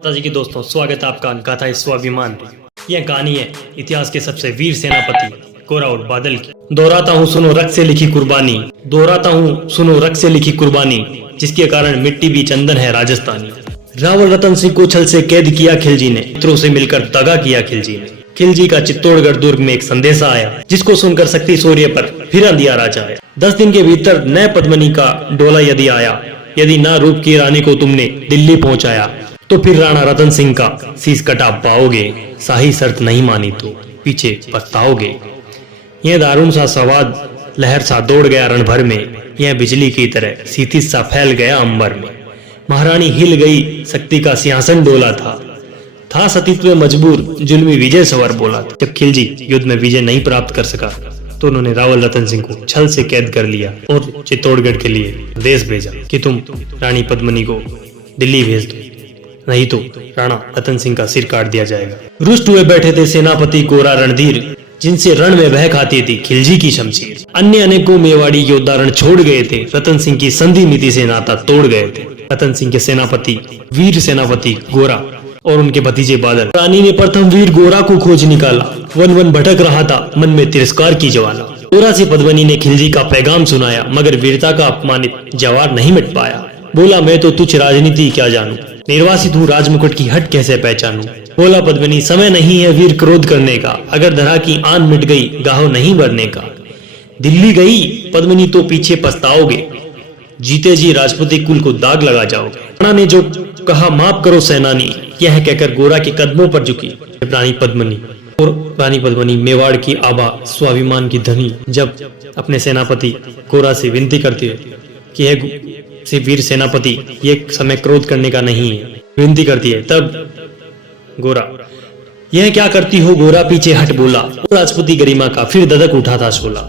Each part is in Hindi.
जी के दोस्तों, स्वागत है आपका गाथा स्वाभिमान। यह कहानी है इतिहास के सबसे वीर सेनापति गोरा और बादल की। दोहराता हूँ सुनो रक्त से लिखी कुर्बानी, दोहराता हूँ सुनो रक्त से लिखी कुर्बानी, जिसके कारण मिट्टी भी चंदन है राजस्थानी। रावल रतन सिंह को छल से कैद किया खिलजी ने, मित्रों से मिलकर दगा किया खिलजी ने। खिलजी का चित्तौड़गढ़ दुर्ग में एक संदेशा आया, जिसको सुनकर शक्ति शौर्य पर फिर अंधियार आ जाए। 10 दिन के भीतर नए पद्मनी का डोला यदि आया, यदि ना रूप की रानी को तुमने दिल्ली पहुंचाया, तो फिर राणा रतन सिंह का शीश कटा पाओगे। शाही शर्त नहीं मानी तो पीछे पछताओगे। यह दारुण सा संवाद लहर सा दौड़ गया रण भर में, यह बिजली की तरह क्षितिज सा फैल गया अंबर में। महारानी हिल गई, शक्ति का सिंहासन डोला था सतीत्व मजबूर, जुल्मी विजय सवर बोला था। जब खिलजी युद्ध में विजय नहीं प्राप्त कर सका तो उन्होंने रावल रतन सिंह को छल से कैद कर लिया और चित्तौड़गढ़ के लिए देश भेजा कि तुम रानी पद्मनी को दिल्ली भेज दो, नहीं तो राणा रतन सिंह का सिर काट दिया जाएगा। रुष्ट हुए बैठे थे सेनापति गोरा रणधीर, जिनसे रण में बह खाती थी खिलजी की शमशीर। अन्य अनेकों मेवाड़ी योद्धा रण छोड़ गए थे, रतन सिंह की संधि नीति से नाता तोड़ गए थे। रतन सिंह के सेनापति वीर सेनापति गोरा और उनके भतीजे बादल। रानी ने प्रथम वीर गोरा को खोज निकाला, वन वन भटक रहा था मन में तिरस्कार की ज्वाला। गोरा से पद्मनी ने खिलजी का पैगाम सुनाया, मगर वीरता का अपमानित जवार नहीं मिट पाया। बोला मैं तो तुच्छ राजनीति क्या जानूं, निर्वासित हूँ राजमुकुट की हट कैसे पहचानूं। बोला पद्मनी समय नहीं है वीर क्रोध करने का, अगर धरा की आन मिट गई गाहो नहीं भरने का। दिल्ली गई पद्मनी तो पीछे पछताओगे, जीते जी राजपूती कुल को दाग लगा जाओगे। राणा ने जो कहा माफ करो सेनानी, यह कहकर गोरा के कदमों पर झुकी रानी पद्मनी। और रानी पद्मनी मेवाड़ की आबा स्वाभिमान की धनी जब अपने सेनापति गोरा से विनती करती है कि हे वीर सेनापति, ये समय क्रोध करने का नहीं है, विनती करती है, तब गोरा यह क्या करती हो गोरा पीछे हट बोला। राजपूती गरिमा का फिर ददक उठा था शोला।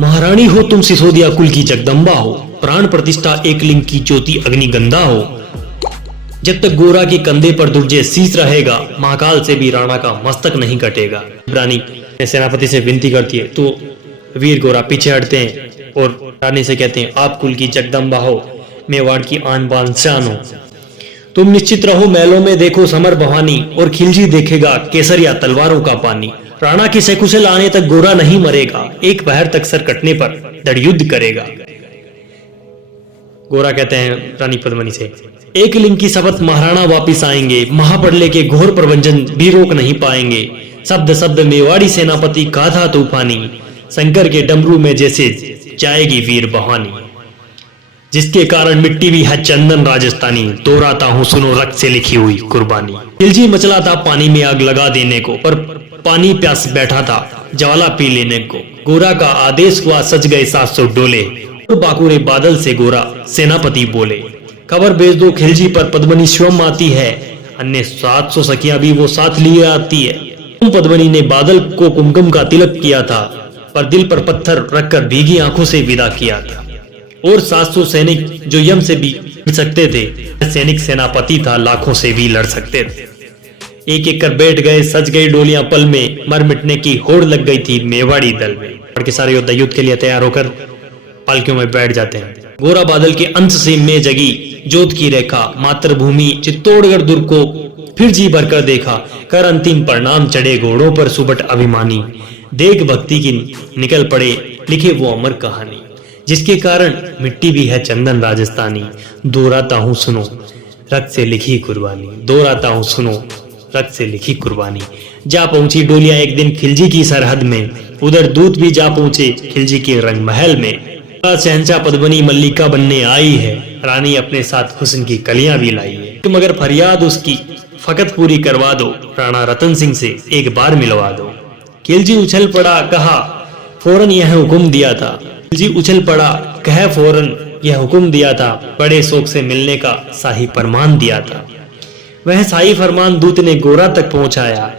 महारानी हो तुम सिसोदिया कुल की जगदम्बा हो, प्राण प्रतिष्ठा एक लिंग की ज्योति अग्निगंधा हो। जब तक गोरा के कंधे पर दुर्जय शीश रहेगा, महाकाल से भी राणा का मस्तक नहीं कटेगा। रानी सेनापति से विनती करती है तो वीर गोरा पीछे हटते हैं और रानी से कहते हैं आप कुल की जगदम्बा हो, मेवाड़ की आन बान शान हो। तुम निश्चित रहो महलों में देखो समर भवानी, और खिलजी देखेगा केसरिया तलवारों का पानी। राणा की सकुशल आने तक गोरा नहीं मरेगा, एक पहर तक सर कटने पर दृढ़ युद्ध करेगा। गोरा कहते हैं रानी पद्मनी से, एक लिंग की शपथ महाराणा वापिस आएंगे, महाप्रलय के घोर प्रवंचन भी रोक नहीं पाएंगे। शब्द शब्द मेवाड़ी सेनापति गाथा तूफानी, शंकर के डमरू में जैसे जाएगी वीर बहानी, जिसके कारण मिट्टी भी है चंदन राजस्थानी। दोहराता हूँ सुनो रक्त से लिखी हुई कुर्बानी। खिलजी मचला था पानी में आग लगा देने को, पर पानी प्यास बैठा था ज्वाला पी लेने को। गोरा का आदेश हुआ सज गए 700 डोले, और बाकुरे बादल से गोरा सेनापति बोले खबर भेज दो खिलजी पर पद्मनी स्वयं आती है, अन्य 700 सखियां भी वो साथ लिए आती है। पद्मनी ने बादल को कुमकुम का तिलक किया था, पर दिल पर पत्थर रखकर भीगी आंखों से विदा किया था। और 700 सैनिक जो यम से भी लड़ सकते थे, सैनिक सेनापति था लाखों से भी लड़ सकते थे। एक एक कर बैठ गए, सज गई डोलियां पल में, मर मिटने की होड़ लग गई थी मेवाड़ी दल में। और के सारे योद्धा युद्ध के लिए तैयार होकर पालकियों में बैठ जाते हैं। गोरा बादल के अंश से में जगी जोत की रेखा, मातृभूमि चित्तौड़गढ़ दुर्ग को फिर जी भरकर देखा। कर अंतिम प्रणाम चढ़े घोड़ों पर सुबट अभिमानी, देख भक्ति की निकल पड़े लिखे वो अमर कहानी, जिसके कारण मिट्टी भी है चंदन राजस्थानी। दोहराता हूँ सुनो रक्त से लिखी कुर्बानी, दोहराता हूँ सुनो रक्त से लिखी कुर्बानी। जा पहुंची डोलियां एक दिन खिलजी की सरहद में, उधर दूत भी जा पहुंचे खिलजी के रंग महल में। शहंशाह पद्मनी मल्लिका बनने आई है, रानी अपने साथ हुस्न की कलियां भी लाई है। तुम अगर फरियाद उसकी फकत पूरी करवा दो, राणा रतन सिंह से एक बार मिलवा दो। खिलजी उछल पड़ा कहा फौरन यह हुक्म दिया था। खिलजी उछल पड़ा कह फौरन यह हुक्म दिया था, बड़े शौक से मिलने का शाही फरमान दिया था। वह शाही फरमान दूत ने गोरा तक पहुंचाया।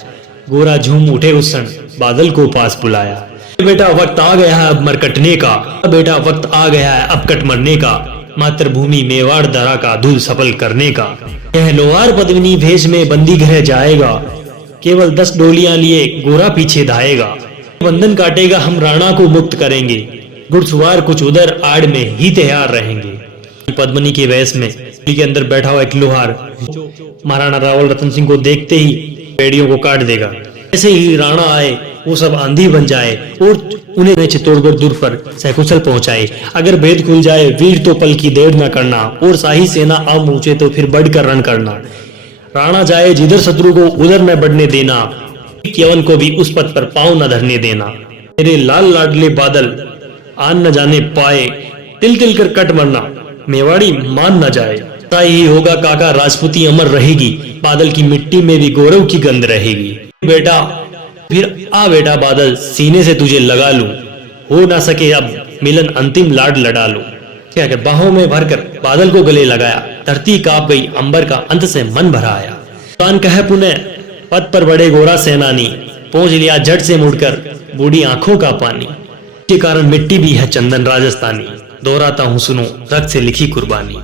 गोरा झूम उठे उस क्षण बादल को पास बुलाया। बेटा वक्त आ गया है अब मर कटने का, बेटा वक्त आ गया है अब कट मरने का, मातृभूमि मेवाड़ दरा का दूध सफल करने का। यह लोहार पद्मिनी भेष में बंदी गृह जाएगा, केवल 10 डोलियां लिए गोरा पीछे धाएगा। बंधन काटेगा हम राणा को मुक्त करेंगे, घुड़सवार कुछ उधर आड़ में ही तैयार रहेंगे। पद्मनी के वेश में के अंदर बैठा हुआ एक लोहार महाराणा रावल रतन सिंह को देखते ही पेड़ियों को काट देगा। ऐसे ही राणा आए वो सब आंधी बन जाए और उन्हें चित्तौड़गढ़ दूर पर सकुशल पहुंचाए। अगर भेद खुल जाए वीर तो पल की देर न करना, और शाही सेना आ पहुंचे तो फिर बढ़कर रण करना। राणा जाए जिधर शत्रु को उधर न बढ़ने देना, यवन को भी उस पथ पर पांव न धरने देना। मेरे लाल लाडले बादल आन न जाने पाए, तिल तिल कर कट मरना मेवाड़ी मान न जाए। ही होगा काका राजपूती अमर रहेगी, बादल की मिट्टी में भी गौरव की गंध रहेगी। बेटा फिर आ बेटा बादल सीने से तुझे लगा लूं, हो ना सके अब मिलन अंतिम लाड लड़ा लूं। क्या बाहों में भरकर बादल को गले लगाया, धरती कांप गई अंबर का अंत से मन भरा आया। कान कहे पुनः पद पर बड़े गोरा सेनानी, पहुंच लिया झट से मुड़कर बूढ़ी आंखों का पानी। के कारण मिट्टी भी है चंदन राजस्थानी, दोहराता हूँ सुनो रक्त से लिखी कुर्बानी।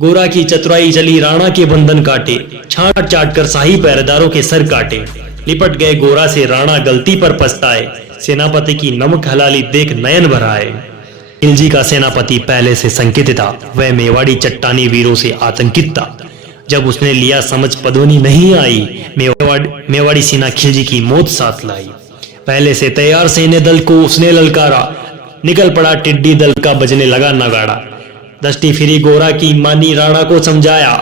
गोरा की चतुराई चली राणा के बंधन काटे, छाट चाट कर शाही पहरेदारों के सर काटे। लिपट गए गोरा से राणा गलती पर पछताए, सेनापति की नमक हलाली देख नयन भराए। खिलजी का सेनापति पहले से संकित था, वह मेवाड़ी चट्टानी वीरों से आतंकित था। जब उसने लिया समझ पद्मनी नहीं आई, मेवाड़ी सेना खिलजी की मौत साथ लाई। पहले से तैयार सैन्य दल को उसने ललकारा, निकल पड़ा टिड्डी दल का बजने लगा नगाड़ा। दृष्टि फिरी गोरा की मानी राणा को समझाया,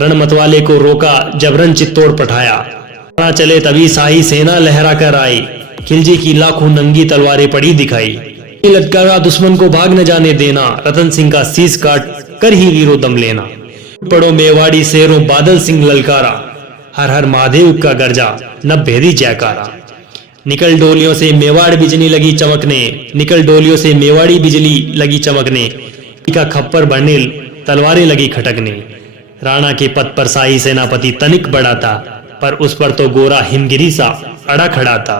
रण मतवाले को रोका जब रण चित्तौड़ पठाया। राणा चले तभी शाही सेना लहरा कर आई, खिलजी की लाखों नंगी तलवारें पड़ी दिखाई। लटकारा दुश्मन को भाग न जाने देना, रतन सिंह का शीश काट कर ही वीरो दम लेना। पड़ो मेवाड़ी शेरों बादल सिंह ललकारा, हर हर महादेव का गर्जा न भेदी जयकारा। निकल डोलियों से मेवाड़ बिजली लगी चमकने, निकल डोलियों से मेवाड़ी बिजली लगी चमकने। का खप्पर बढ़ने तलवारें लगी खटकने। राणा के पद पर शाही सेनापति तनिक बड़ा था, पर उस पर तो गोरा हिमगिरी सा अड़ा खड़ा था।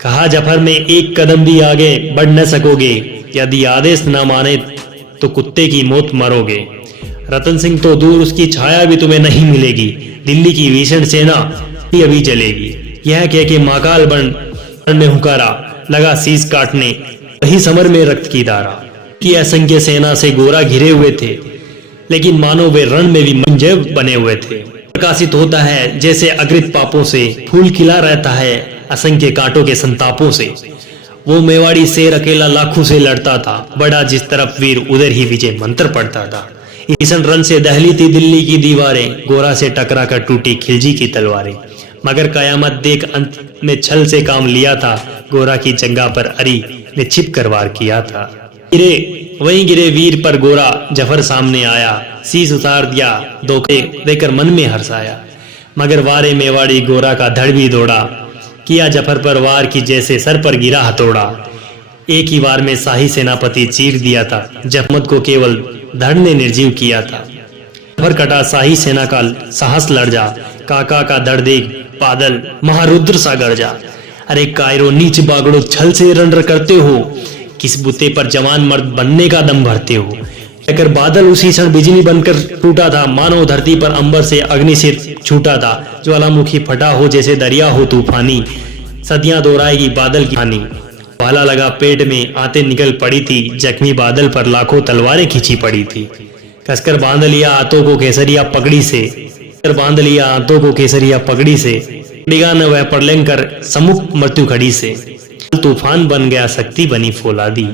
कहा जफर में एक कदम भी आगे बढ़ न सकोगे, यदि आदेश न माने तो कुत्ते की मौत मरोगे। रतन सिंह तो दूर उसकी छाया भी तुम्हें नहीं मिलेगी, दिल्ली की भीषण सेना ही अभी चलेगी। यह कह के महाकाल बन में हुकारा, लगा शीश काटने वही समर में रक्त की धारा। की असंख्य सेना से गोरा घिरे हुए थे, लेकिन मानो वे रण में भी मंजव बने हुए थे। प्रकाशित होता है जैसे अग्रित पापों से, फूल खिला रहता है असंख्य कांटों के संतापों से। वो मेवाड़ी शेर अकेला लाखों से लड़ता था, बड़ा जिस तरफ वीर उधर ही विजय मंत्र पढ़ता था। ईसन रण से दहली थी दिल्ली की दीवारें, गोरा से टकरा कर टूटी खिलजी की तलवारें। मगर कयामत देख अंत में छल से काम लिया था, गोरा की जंगा पर अरी ने छिप कर वार किया था। गिरे वहीं गिरे वीर पर गोरा जफर सामने आया, शीश उतार दिया धोखे देकर मन में हर्षाया। मगर वारे मेवाड़ी गोरा का धड़ भी दौड़ा, किया जफर पर वार की जैसे सर पर गिरा हथौड़ा। एक ही वार में शाही सेनापति चीर दिया था, जफमत को केवल धड़ ने निर्जीव किया था। जफर कटा शाही सेना का साहस लड़ जा, काका का धड़ देख बादल महारुद्र सा गरजा। अरे कायरो नीच बागड़ो छल से रण करते हो, किस बुते पर जवान मर्द बनने का दम भरते हो। अगर बादल उसी क्षण बिजली बनकर टूटा था, मानो धरती पर अंबर से अग्नि से छूटा था। ज्वालामुखी फटा हो जैसे दरिया हो तूफानी, सदियां दोहराएगी बादल की हानि। भाला लगा पेट में आते निकल पड़ी थी, जख्मी बादल पर लाखों तलवारें खींची पड़ी थी। कसकर बांध लिया हाथों को केसरिया पगड़ी से, बांध लिया हाथों को केसरिया पगड़ी से। डिगा न वह परलेंग कर सम्मुख मृत्यु खड़ी से। तूफान बन गया शक्ति बनी फौलादी,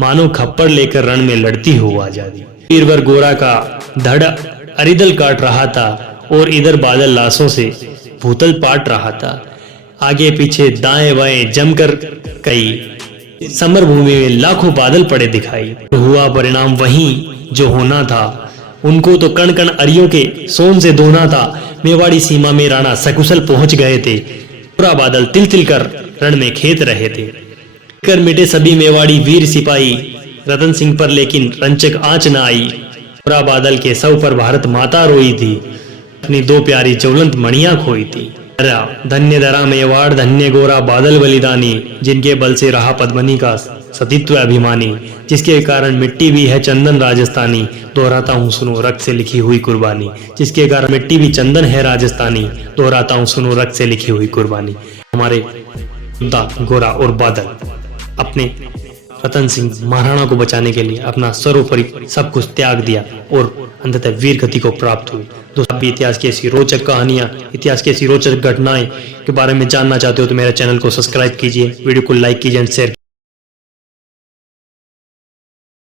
मानो खप्पर लेकर रण में लड़ती हो आजादी। वीरवर गोरा का धड़ अरिदल काट रहा था, और इधर बादल लाशों से भूतल पाट रहा था। आगे पीछे दाएं बाएं जमकर कई समर भूमि में लाखों बादल पड़े दिखाई। हुआ परिणाम वही जो होना था, उनको तो कण कण अरियों के सोन से धोना था। मेवाड़ी सीमा में राणा सकुशल पहुंच गए थे, पूरा बादल तिल तिल कर रण में खेत रहे थे। कर मिटे सभी मेवाड़ी वीर सिपाही, रतन सिंह पर लेकिन रंचक आंच न आई। पूरा बादल के सौ पर भारत माता रोई थी, अपनी दो प्यारी ज्वलंत मणियां खोई थी। धन्य धरा मेवाड़, धन्य गोरा बादल बलिदानी, जिनके बल से रहा पद्मनी का सतीत्व अभिमानी, जिसके कारण मिट्टी भी है चंदन राजस्थानी। दोहराता हूँ सुनो रक्त से लिखी हुई कुर्बानी, जिसके कारण मिट्टी भी चंदन है राजस्थानी। दोहराता हूँ सुनो रक्त से लिखी हुई कुर्बानी। हमारे गोरा और बादल अपने रतन सिंह महाराणा को बचाने के लिए अपना सर्वोपरि सब कुछ त्याग दिया और अंततः वीर गति को प्राप्त हुई। दोस्तों, आप भी इतिहास की ऐसी रोचक कहानियां, इतिहास की ऐसी रोचक घटनाएं के बारे में जानना चाहते हो तो मेरे चैनल को सब्सक्राइब कीजिए, वीडियो को लाइक कीजिए एंड शेयर